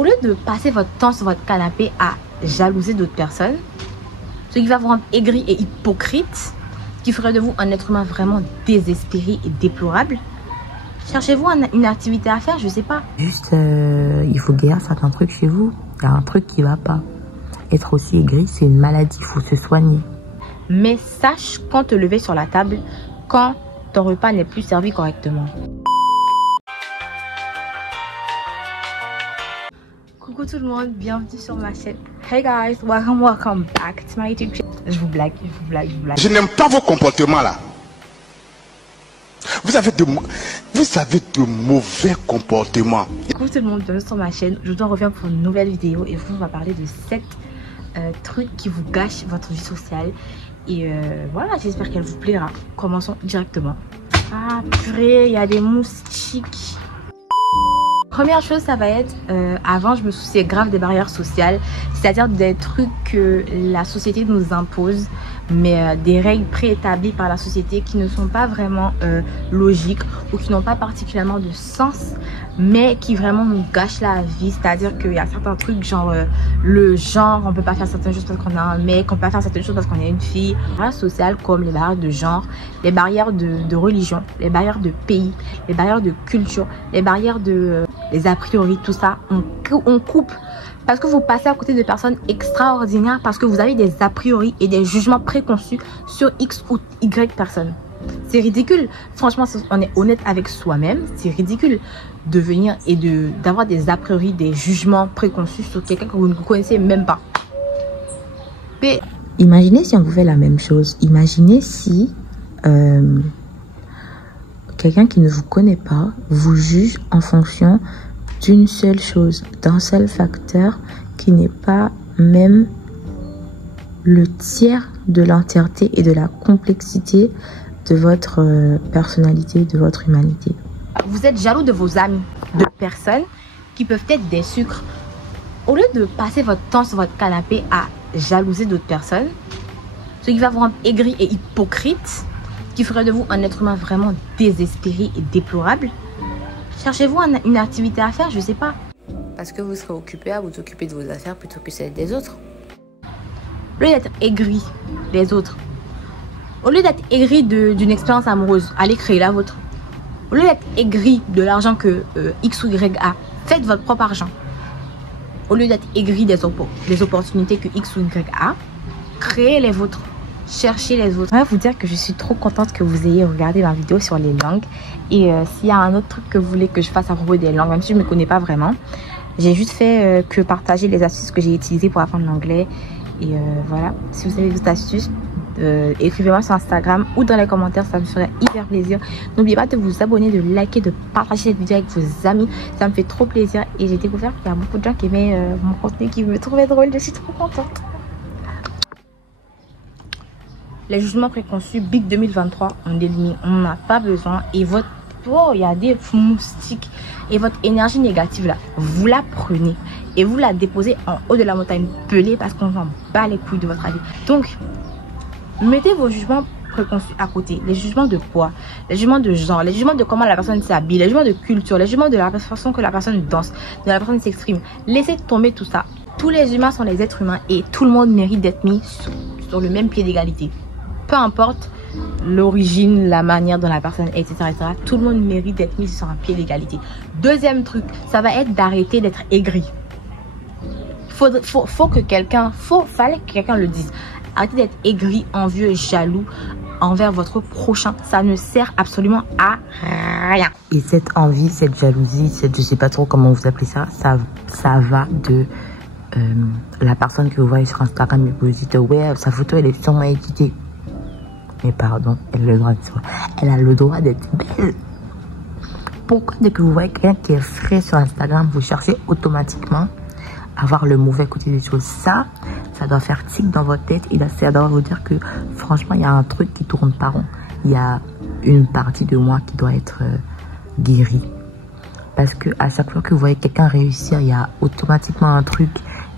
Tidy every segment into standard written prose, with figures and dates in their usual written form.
Au lieu de passer votre temps sur votre canapé à jalouser d'autres personnes, ce qui va vous rendre aigri et hypocrite, qui ferait de vous un être humain vraiment désespéré et déplorable, cherchez-vous une activité à faire, je sais pas. Juste, il faut guérir certains trucs chez vous. Il y a un truc qui va pas. Être aussi aigri, c'est une maladie, il faut se soigner. Mais sache quand te lever sur la table, quand ton repas n'est plus servi correctement. Coucou tout le monde, bienvenue sur ma chaîne. Hey guys, welcome back to my YouTube channel. Je vous blague. Je n'aime pas vos comportements là. Vous avez de mauvais comportements. Coucou tout le monde, bienvenue sur ma chaîne. Je vous reviens pour une nouvelle vidéo et on va parler de 7 trucs qui vous gâchent votre vie sociale. Et voilà, j'espère qu'elle vous plaira. Commençons directement. Ah purée, il y a des moustiques. Première chose, ça va être, avant je me souciais grave des barrières sociales, c'est-à-dire des trucs que la société nous impose, mais des règles préétablies par la société qui ne sont pas vraiment logiques ou qui n'ont pas particulièrement de sens, mais qui vraiment nous gâchent la vie. C'est-à-dire qu'il y a certains trucs genre le genre, on peut pas faire certaines choses parce qu'on a un mec, on peut pas faire certaines choses parce qu'on est une fille. Les barrières sociales comme les barrières de genre, les barrières de religion, les barrières de pays, les barrières de culture, les barrières de les a priori, tout ça, on coupe. Parce que vous passez à côté de personnes extraordinaires, parce que vous avez des a priori et des jugements préconçus sur X ou Y personnes. C'est ridicule. Franchement, si on est honnête avec soi-même, c'est ridicule de venir et d'avoir des a priori, des jugements préconçus sur quelqu'un que vous ne connaissez même pas. Mais imaginez si on pouvait la même chose. Imaginez si quelqu'un qui ne vous connaît pas vous juge en fonction d'une seule chose, d'un seul facteur qui n'est pas même le tiers de l'entièreté et de la complexité de votre personnalité, de votre humanité. Vous êtes jaloux de vos amis, de personnes qui peuvent être des sucres. Au lieu de passer votre temps sur votre canapé à jalouser d'autres personnes, ce qui va vous rendre aigri et hypocrite, qui ferait de vous un être humain vraiment désespéré et déplorable, cherchez-vous une activité à faire, je sais pas. Parce que vous serez occupé à vous occuper de vos affaires plutôt que celles des autres. Au lieu d'être aigri des autres, au lieu d'être aigri d'une expérience amoureuse, allez créer la vôtre. Au lieu d'être aigri de l'argent que X ou Y a, faites votre propre argent. Au lieu d'être aigri des opportunités que X ou Y a, créez les vôtres. Cherchez les autres. Je vais vous dire que je suis trop contente que vous ayez regardé ma vidéo sur les langues. Et s'il y a un autre truc que vous voulez que je fasse à propos des langues, même si je ne me connais pas vraiment, j'ai juste fait que partager les astuces que j'ai utilisées pour apprendre l'anglais. Et voilà, si vous avez d'autres astuces, écrivez-moi sur Instagram ou dans les commentaires, ça me ferait hyper plaisir. N'oubliez pas de vous abonner, de liker, de partager cette vidéo avec vos amis, ça me fait trop plaisir. Et j'ai découvert qu'il y a beaucoup de gens qui aimaient mon contenu, qui me trouvaient drôle, je suis trop contente. Les jugements préconçus, Big 2023, on élimine, on n'en a pas besoin. Et votre, oh, il y a des moustiques. Et votre énergie négative là, vous la prenez et vous la déposez en haut de la montagne pelée parce qu'on s'en bat les couilles de votre avis. Donc, mettez vos jugements préconçus à côté. Les jugements de poids, les jugements de genre, les jugements de comment la personne s'habille, les jugements de culture, les jugements de la façon que la personne danse, de la personne s'exprime. Laissez tomber tout ça. Tous les humains sont des êtres humains et tout le monde mérite d'être mis sur le même pied d'égalité. Peu importe l'origine, la manière dont la personne est, etc., tout le monde mérite d'être mis sur un pied d'égalité. Deuxième truc, ça va être d'arrêter d'être aigri. Fallait que quelqu'un le dise. Arrêtez d'être aigri, envieux, jaloux envers votre prochain. Ça ne sert absolument à rien. Et cette envie, cette jalousie, cette, je sais pas trop comment vous appelez ça, ça va de la personne que vous voyez sur Instagram et vous dites ouais, sa photo elle est sûrement éditée. Mais pardon, elle a le droit d'être belle. Pourquoi dès que vous voyez quelqu'un qui est frais sur Instagram, vous cherchez automatiquement à voir le mauvais côté des choses? Ça doit faire tic dans votre tête et ça doit vous dire que franchement, il y a un truc qui tourne pas rond. Il y a une partie de moi qui doit être guérie. Parce que à chaque fois que vous voyez quelqu'un réussir, il y a automatiquement un truc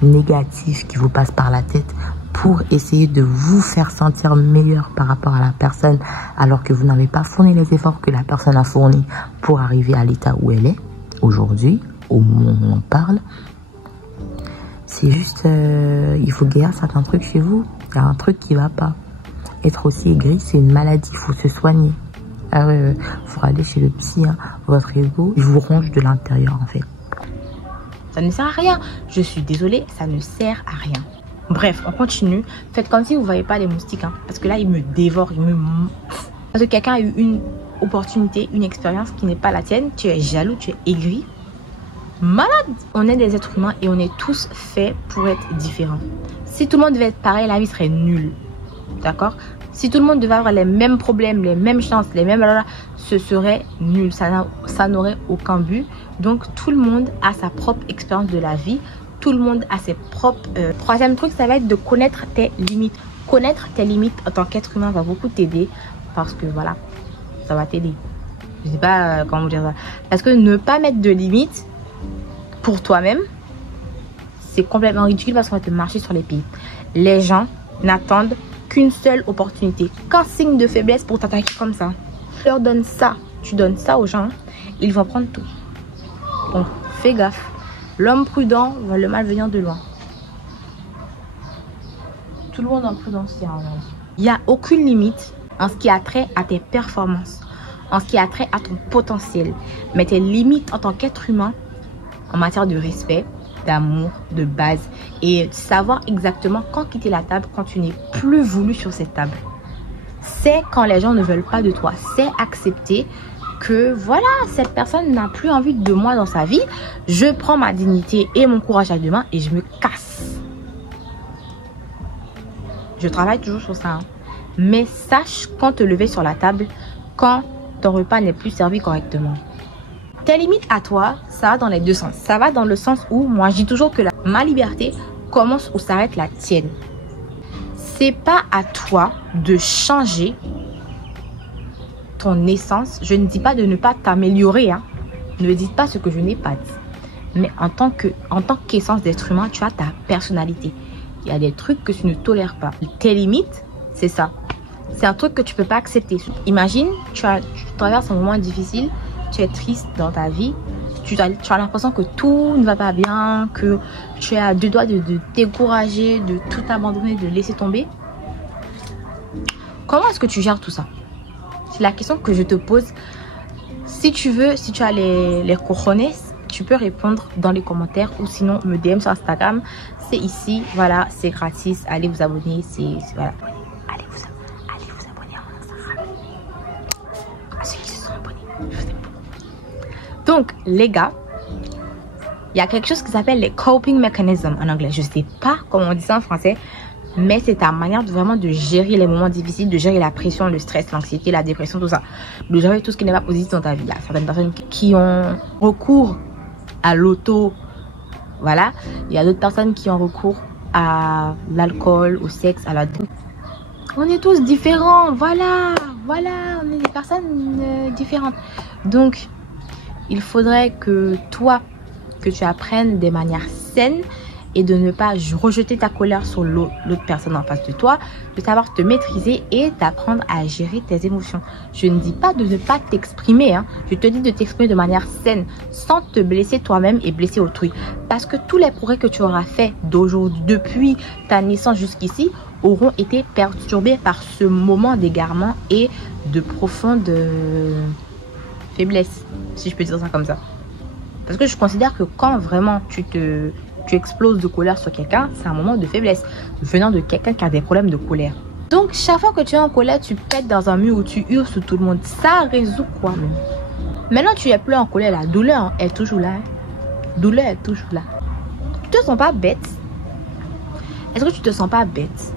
négatif qui vous passe par la tête pour essayer de vous faire sentir meilleur par rapport à la personne alors que vous n'avez pas fourni les efforts que la personne a fournis pour arriver à l'état où elle est aujourd'hui, au moment où on parle. C'est juste, il faut guérir certains trucs chez vous. Il y a un truc qui va pas. Être aussi aigri, c'est une maladie, il faut se soigner. Ah ouais, faut aller chez le psy, hein. Votre ego, il vous ronge de l'intérieur en fait. Ça ne sert à rien. Je suis désolée, ça ne sert à rien. Bref, on continue. Faites comme si vous ne voyez pas les moustiques, hein, parce que là, ils me dévorent, ils me... Parce que quelqu'un a eu une opportunité, une expérience qui n'est pas la tienne. Tu es jaloux, tu es aigri. Malade. On est des êtres humains et on est tous faits pour être différents. Si tout le monde devait être pareil, la vie serait nulle. D'accord? Si tout le monde devait avoir les mêmes problèmes, les mêmes chances, les mêmes... ce serait nul. Ça n'aurait aucun but. Donc, tout le monde a sa propre expérience de la vie. Tout le monde a ses propres... Troisième truc, ça va être de connaître tes limites. Connaître tes limites en tant qu'être humain va beaucoup t'aider. Parce que, voilà, ça va t'aider. Je sais pas comment vous dire ça. Parce que ne pas mettre de limites pour toi-même, c'est complètement ridicule parce qu'on va te marcher sur les pieds. Les gens n'attendent qu'une seule opportunité, qu'un signe de faiblesse pour t'attaquer comme ça. Tu leur donnes ça, tu donnes ça aux gens, ils vont prendre tout. Donc fais gaffe. L'homme prudent voit le mal venir de loin. Tout le monde en prudence. Il n'y a aucune limite en ce qui a trait à tes performances, en ce qui a trait à ton potentiel. Mais tes limites en tant qu'être humain, en matière de respect, d'amour, de base, et savoir exactement quand quitter la table, quand tu n'es plus voulu sur cette table. C'est quand les gens ne veulent pas de toi. C'est accepter que voilà, cette personne n'a plus envie de moi dans sa vie. Je prends ma dignité et mon courage à deux mains et je me casse. Je travaille toujours sur ça. Hein. Mais sache quand te lever sur la table, quand ton repas n'est plus servi correctement. Tes limites à toi, ça va dans les deux sens. Ça va dans le sens où, moi je dis toujours que ma liberté commence où s'arrête la tienne. C'est pas à toi de changer ton essence. Je ne dis pas de ne pas t'améliorer. Hein. Ne dites pas ce que je n'ai pas dit. Mais en tant qu'essence d'être humain, tu as ta personnalité. Il y a des trucs que tu ne tolères pas. Tes limites, c'est ça. C'est un truc que tu peux pas accepter. Imagine, tu traverses un moment difficile. Tu es triste dans ta vie, tu as l'impression que tout ne va pas bien, que tu es à deux doigts de décourager, de tout abandonner, de laisser tomber. Comment est-ce que tu gères tout ça? C'est la question que je te pose. Si tu veux, si tu as les cojones, tu peux répondre dans les commentaires ou sinon me DM sur Instagram. C'est ici, voilà, c'est gratis. Allez vous abonner, voilà. Allez vous abonner à mon Instagram. À ceux qui se sont abonnés, je vous aime. Donc, les gars, il y a quelque chose qui s'appelle les coping mechanisms en anglais. Je ne sais pas comment on dit ça en français, mais c'est ta manière vraiment de gérer les moments difficiles, de gérer la pression, le stress, l'anxiété, la dépression, tout ça. De gérer tout ce qui n'est pas positif dans ta vie. Il y a certaines personnes qui ont recours à l'auto, voilà. Il y a d'autres personnes qui ont recours à l'alcool, au sexe, à la drogue. On est tous différents, voilà, on est des personnes différentes. Donc, il faudrait que toi, que tu apprennes des manières saines et de ne pas rejeter ta colère sur l'autre personne en face de toi, de savoir te maîtriser et d'apprendre à gérer tes émotions. Je ne dis pas de ne pas t'exprimer, hein. Je te dis de t'exprimer de manière saine, sans te blesser toi-même et blesser autrui. Parce que tous les progrès que tu auras fait d'aujourd'hui, depuis ta naissance jusqu'ici, auront été perturbés par ce moment d'égarement et de profonde faiblesse, si je peux dire ça comme ça. Parce que je considère que quand vraiment tu exploses de colère sur quelqu'un, c'est un moment de faiblesse venant de quelqu'un qui a des problèmes de colère. Donc chaque fois que tu es en colère, tu pètes dans un mur ou tu hurles sur tout le monde. Ça résout quoi même? Maintenant tu es plus en colère, la douleur est toujours là. Douleur est toujours là. Tu te sens pas bête? Est-ce que tu te sens pas bête?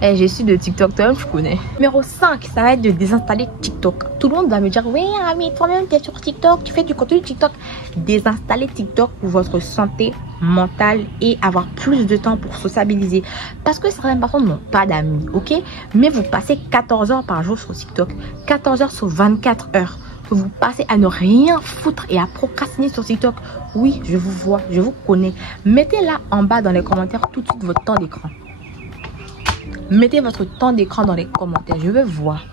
Je suis de TikTok, toi-même je connais. Numéro 5, ça va être de désinstaller TikTok. Tout le monde va me dire, oui, mais toi-même, tu es sur TikTok, tu fais du contenu TikTok. Désinstaller TikTok pour votre santé mentale et avoir plus de temps pour sociabiliser. Parce que certaines personnes n'ont pas d'amis, ok? Mais vous passez 14 heures par jour sur TikTok. 14 heures sur 24 heures. Que vous passez à ne rien foutre et à procrastiner sur TikTok. Oui, je vous vois, je vous connais. Mettez là en bas dans les commentaires tout de suite votre temps d'écran. Mettez votre temps d'écran dans les commentaires. Je veux voir.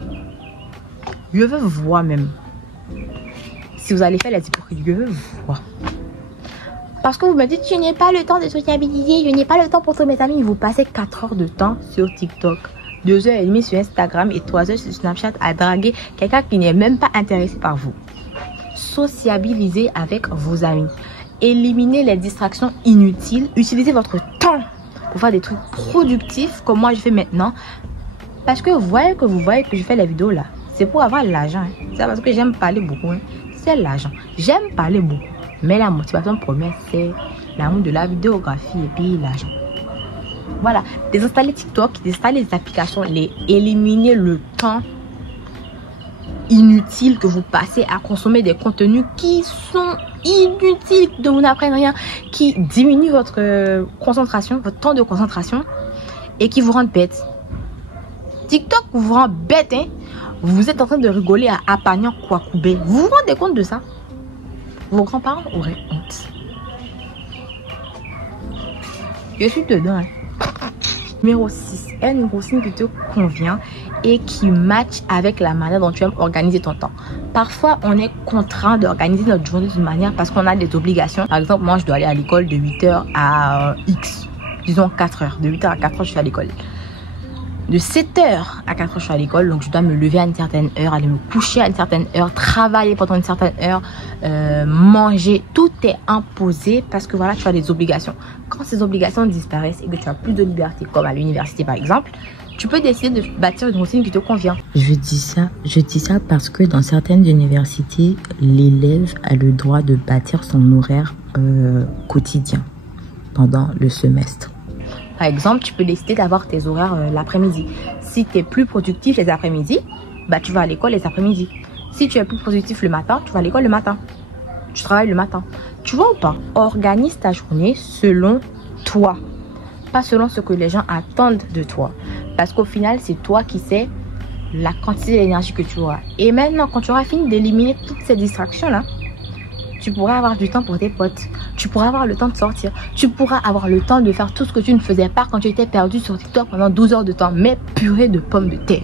Je veux voir même. Si vous allez faire les hypocrites, je veux voir. Parce que vous me dites, je n'ai pas le temps de sociabiliser, je n'ai pas le temps pour tous mes amis. Vous passez 4 heures de temps sur TikTok, 2h30 sur Instagram et 3 heures sur Snapchat à draguer quelqu'un qui n'est même pas intéressé par vous. Sociabilisez avec vos amis. Éliminez les distractions inutiles. Utilisez votre temps pour faire des trucs productifs comme moi je fais maintenant. Parce que vous voyez que je fais les vidéos là. C'est pour avoir l'argent. Hein. C'est parce que j'aime parler beaucoup. Hein. C'est l'argent. J'aime parler beaucoup. Mais la motivation première, c'est l'amour de la vidéographie et puis l'argent. Voilà. Désinstallez TikTok, désinstallez les applications, éliminez le temps inutile que vous passez à consommer des contenus qui sont inutiles, de vous n'apprennent rien, qui diminuent votre concentration, votre temps de concentration et qui vous rendent bête. TikTok vous rend bête, hein. Vous êtes en train de rigoler à Apagnan Kouakoubé. Vous vous rendez compte de ça? Vos grands-parents auraient honte. Je suis dedans. Hein. Numéro 6. Une routine qui te convient et qui match avec la manière dont tu aimes organiser ton temps. Parfois, on est contraint d'organiser notre journée d'une manière parce qu'on a des obligations. Par exemple, moi, je dois aller à l'école de 8h à X. Disons 4h. De 8h à 4h, je suis à l'école. De 7h à 4h, je suis à l'école. Donc, je dois me lever à une certaine heure, aller me coucher à une certaine heure, travailler pendant une certaine heure, manger. Tout est imposé parce que voilà, tu as des obligations. Quand ces obligations disparaissent et que tu as plus de liberté, comme à l'université par exemple, tu peux décider de bâtir une routine qui te convient. Je dis ça parce que dans certaines universités, l'élève a le droit de bâtir son horaire quotidien pendant le semestre. Par exemple, tu peux décider d'avoir tes horaires l'après-midi. Si tu es plus productif les après-midi, bah, tu vas à l'école les après-midi. Si tu es plus productif le matin, tu vas à l'école le matin. Tu travailles le matin. Tu vois ou pas? Organise ta journée selon toi. Pas selon ce que les gens attendent de toi. Parce qu'au final, c'est toi qui sais la quantité d'énergie que tu auras. Et maintenant, quand tu auras fini d'éliminer toutes ces distractions-là, tu pourras avoir du temps pour tes potes. Tu pourras avoir le temps de sortir. Tu pourras avoir le temps de faire tout ce que tu ne faisais pas quand tu étais perdu sur TikTok pendant 12 heures de temps. Mais purée de pommes de terre.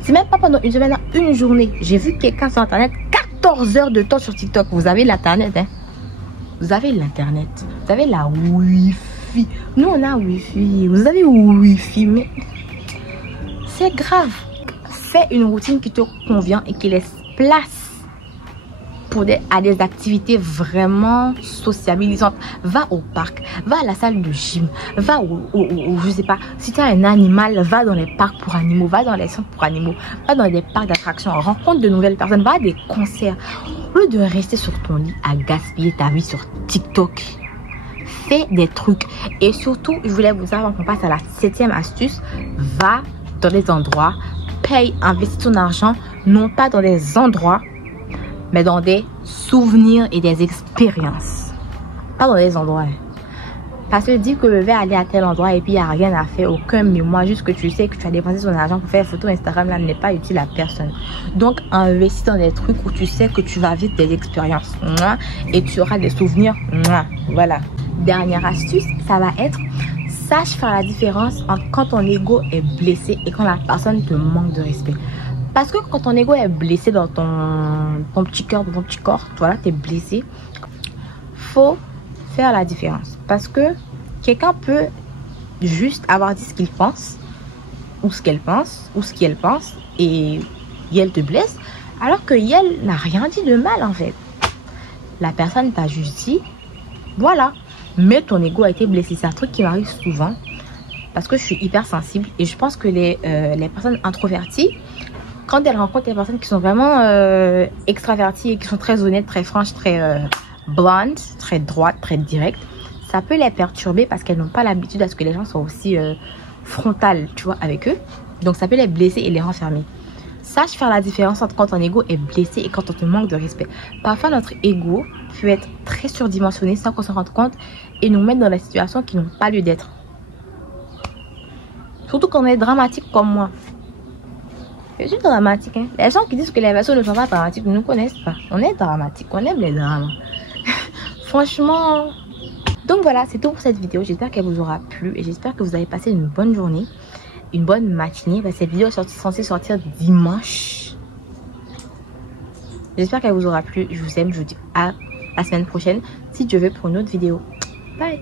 C'est même pas pendant une semaine, une journée. J'ai vu quelqu'un sur Internet, 14 heures de temps sur TikTok. Vous avez l'Internet, hein? Vous avez l'Internet. Vous avez la Wi-Fi. Nous, on a Wi-Fi. Vous avez Wi-Fi, mais c'est grave. Fais une routine qui te convient et qui laisse place à des activités vraiment sociabilisantes. Va au parc, va à la salle de gym, va je sais pas, si tu as un animal, va dans les parcs pour animaux, va dans les centres pour animaux, va dans des parcs d'attractions, rencontre de nouvelles personnes, va à des concerts. Au lieu de rester sur ton lit à gaspiller ta vie sur TikTok, fais des trucs. Et surtout, je voulais vous dire avant qu'on passe à la 7e astuce, va dans des endroits, paye, investis ton argent, non pas dans des endroits, mais dans des souvenirs et des expériences. Pas dans des endroits. Parce que dire que je vais aller à tel endroit et puis il n'y a rien à faire, aucun mémoire, juste que tu sais que tu as dépensé ton argent pour faire photo Instagram, là n'est pas utile à personne. Donc investis dans des trucs où tu sais que tu vas vivre des expériences et tu auras des souvenirs. Voilà. Dernière astuce, ça va être sache faire la différence entre quand ton ego est blessé et quand la personne te manque de respect. Parce que quand ton ego est blessé dans ton petit cœur, dans ton petit corps, voilà, tu es blessé, faut faire la différence. Parce que quelqu'un peut juste avoir dit ce qu'il pense, ou ce qu'elle pense, ou ce qu'elle pense, et elle te blesse, alors que elle n'a rien dit de mal en fait. La personne t'a juste dit, voilà, mais ton ego a été blessé. C'est un truc qui m'arrive souvent, parce que je suis hyper sensible, et je pense que les personnes introverties, quand elles rencontrent des personnes qui sont vraiment extraverties et qui sont très honnêtes, très franches, très blondes, très droites, très directes, ça peut les perturber parce qu'elles n'ont pas l'habitude à ce que les gens soient aussi frontales, tu vois, avec eux. Donc ça peut les blesser et les renfermer. Sache faire la différence entre quand ton ego est blessé et quand on te manque de respect. Parfois notre ego peut être très surdimensionné sans qu'on s'en rende compte et nous mettre dans des situations qui n'ont pas lieu d'être. Surtout quand on est dramatique comme moi. Je suis dramatique, hein. Les gens qui disent que les versos ne sont pas dramatiques ne nous connaissent pas. On est dramatique, on aime les drames. Franchement. Donc voilà, c'est tout pour cette vidéo. J'espère qu'elle vous aura plu et j'espère que vous avez passé une bonne journée, une bonne matinée. Cette vidéo est censée sortir dimanche. J'espère qu'elle vous aura plu. Je vous aime, je vous dis à la semaine prochaine si Dieu veut pour une autre vidéo. Bye.